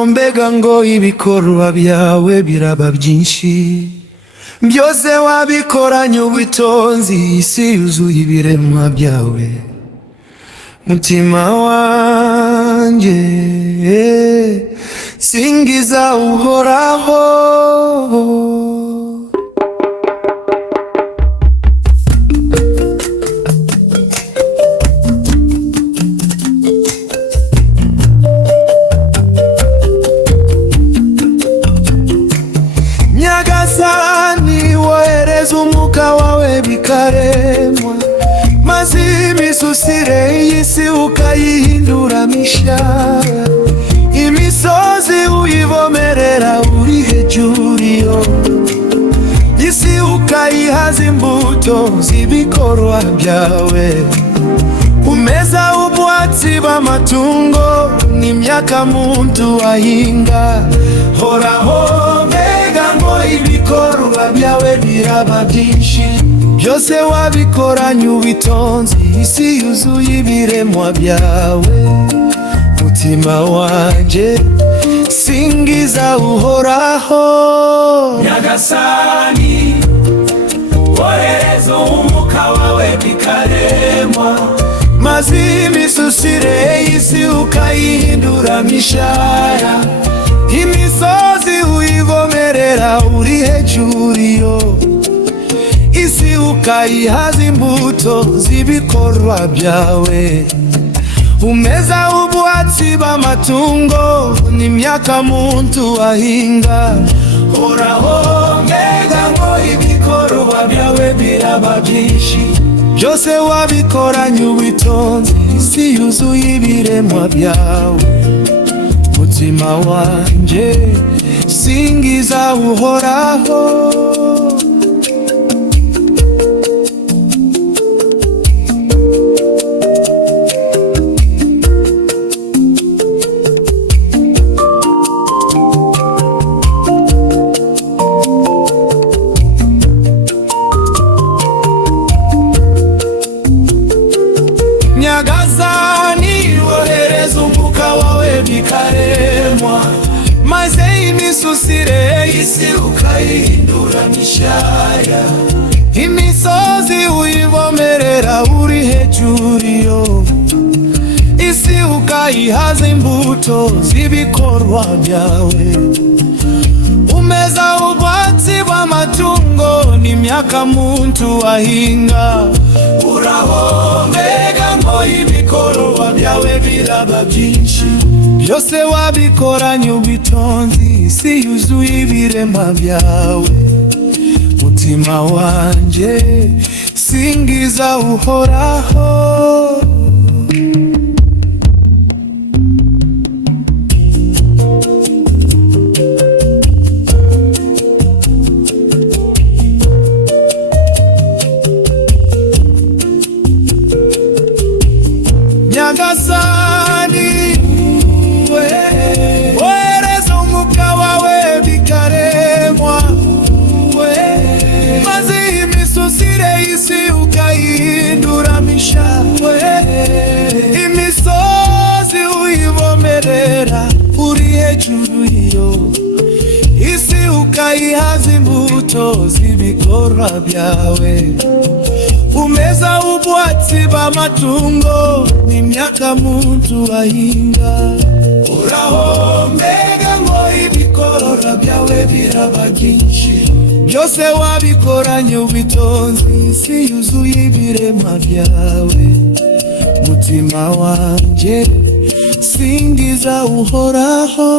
Uhoraho mbega ngo ibikorwa byawe biraba byinshi, byose wabikoranye ubwitonzi, isi yuzuye ibiremwa byawe. Mutima wanjye singiza Uhoraho. Nyagasani wohereza umwuka wawe bikaremwa, maze imisusire y'isi ukayihindura mishya. Imisozi uyivomerera uri hejuru yo, isi ukayihaza imbuto z'ibikorwa byawe. Umeza ubwatsi bw'amatungo n'imyaka muntu ahinga. Horaho mbega ngo ibikorwa byawe biraba byinshi, byose wabikoranye ubwitonzi, isi yuzuye ibiremwa byawe. Mutima wanjye singiza Uhoraho. Nyagasani wohereza umwuka wawe bikaremwa, maze imisusire y'isi ukayihindura mishya. Imisozi uyivomerera uri hejuru yo, isi ukayihaza imbuto z'ibikorwa byawe. Umeza ubwatsi bw'amatungo n'imyaka muntu ahinga. Horaho mbega ngo ibikorwa byawe biraba byinshi, byose wabikoranye ubwitonzi, isi yuzuye ibiremwa byawe. Mutima wanjye singiza Uhoraho. Nyagasani wohereza umwuka wawe bikaremwa, maze imisusire y'isi ukayihindura mishya. Imisozi uyivomerera uri hejuru yo, isi ukayihaza imbuto z'ibikorwa byawe. Umeza ubwatsi bw'amatungo n'imyaka muntu ahinga. Uhoraho mbega ngo ibikorwa byawe biraba byinshi, byose wabikoranye ubwitonzi, isi yuzuye ibiremwa byawe. Mutima wanjye singiza Uhoraho. Nyagasani wohereza umwuka wawe bikaremwa, maze imisusire y'isi ukayihindura mishya. Imisozi uyivomerera uri hejuru yo, isi ukayihaza imbuto z'ibikorwa byawe. Umeza ubwatsi bw'amatungo n'imyaka muntu ahinga. Uhoraho mbega ngo ibikorwa byawe biraba byinshi, byose wabikoranye ubwitonzi, isi yuzuye ibiremwa byawe. Mutima wanjye singiza Uhoraho.